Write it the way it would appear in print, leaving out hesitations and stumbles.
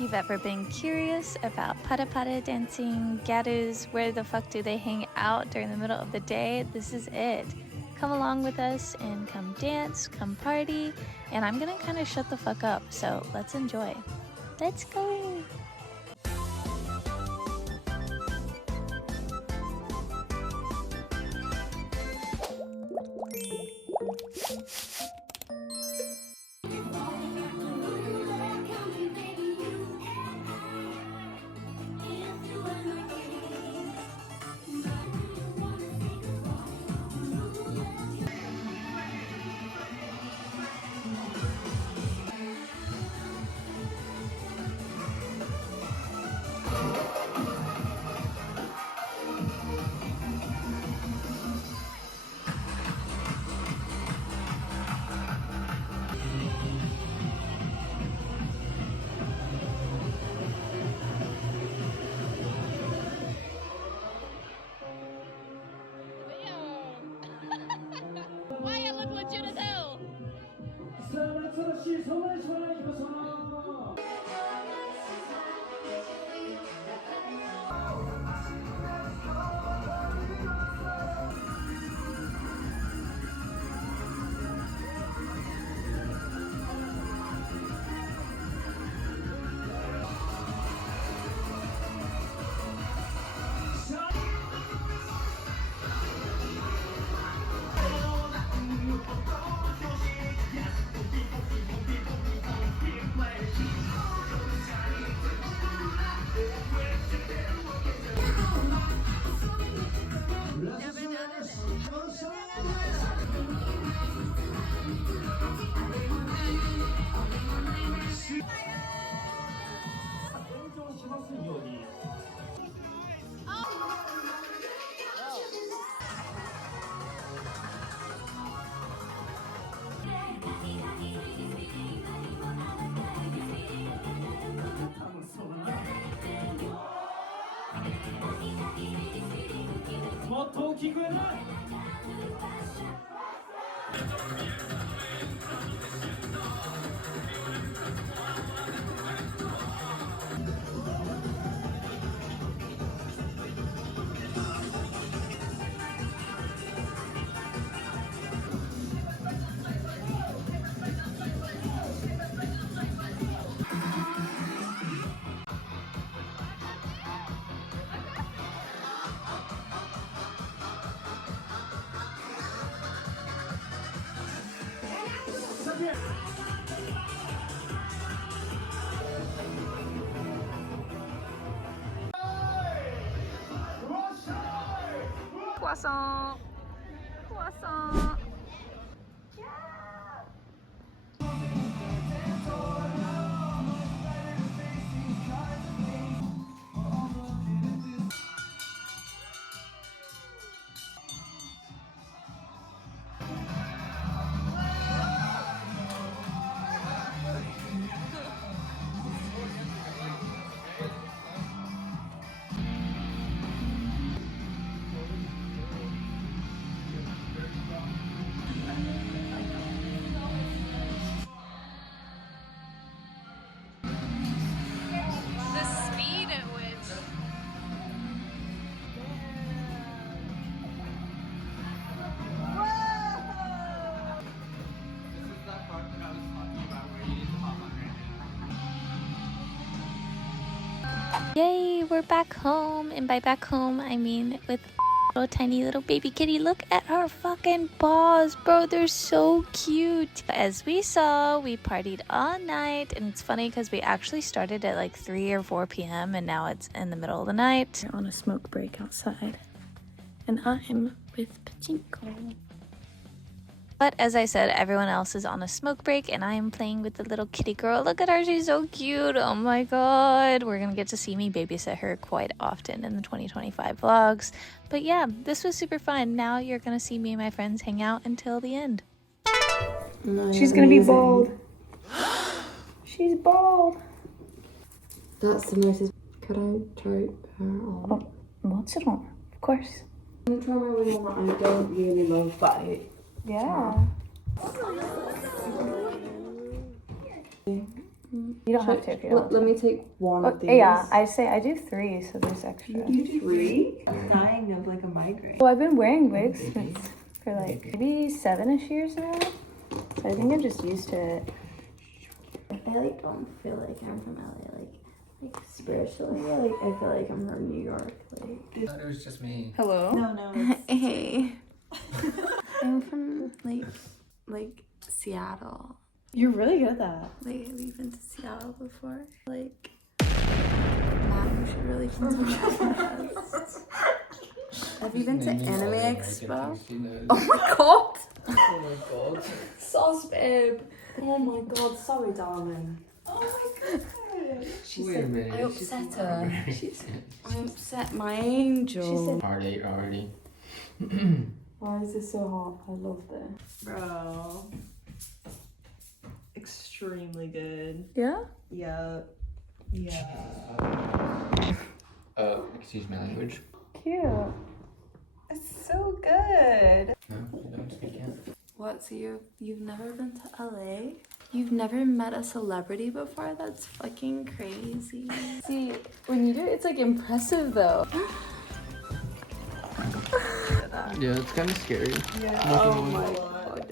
you've ever been curious about pada pada dancing, Gyarus, where the fuck do they hang out during the middle of the day, this is it. Come along with us and come dance, come party, and I'm gonna kind of shut the fuck up, so let's enjoy. Let's go! Why I look legit as hell? Croissant! Croissant! Yay, we're back home, and by back home I mean with little tiny little baby kitty. Look at her fucking paws, bro, they're so cute. As we saw, we partied all night, and it's funny because we actually started at like 3 or 4 p.m. and now it's in the middle of the night. We're on a smoke break outside, and I'm with Pachinko. But as I said, everyone else is on a smoke break, and I am playing with the little kitty girl. Look at her, she's so cute. Oh my god. We're gonna get to see me babysit her quite often in the 2025 vlogs. But yeah, this was super fun. Now you're gonna see me and my friends hang out until the end. No, she's gonna be bald. She's bald. That's the most. Could I try her on? Oh, what's it on? Of course. I'm gonna try my wing on that I don't really love, but Yeah. You don't have to if you don't. Let me take one of these. Yeah, I say I do 3, so there's extra. You do 3? I'm dying of like a migraine. Well, I've been wearing wigs for like maybe 7-ish years now. So I think I'm just used to it. I like don't feel like I'm from LA. Like spiritually, like I feel like I'm from New York. Like It was just me. Hello? no. Hey, I'm from like Seattle. You're really good at that. Like, have you been to Seattle before? Like, Matt, you should really come to us. Have you been to Anime Expo? Oh my god! Oh my god. Sauce, babe. Oh my god, sorry, darling. Oh my god. She Wait a said minute. I upset her. I upset my angel. She said, Hard 8 already. why is this so hot? I love this. Bro. Extremely good. Yeah? Yeah. Excuse my language. Cute. It's so good. No, you don't speak yet. What? So you've never been to LA? You've never met a celebrity before? That's fucking crazy. See, when you do it, it's like impressive though. Yeah, it's kind of scary. Yeah. Oh my god.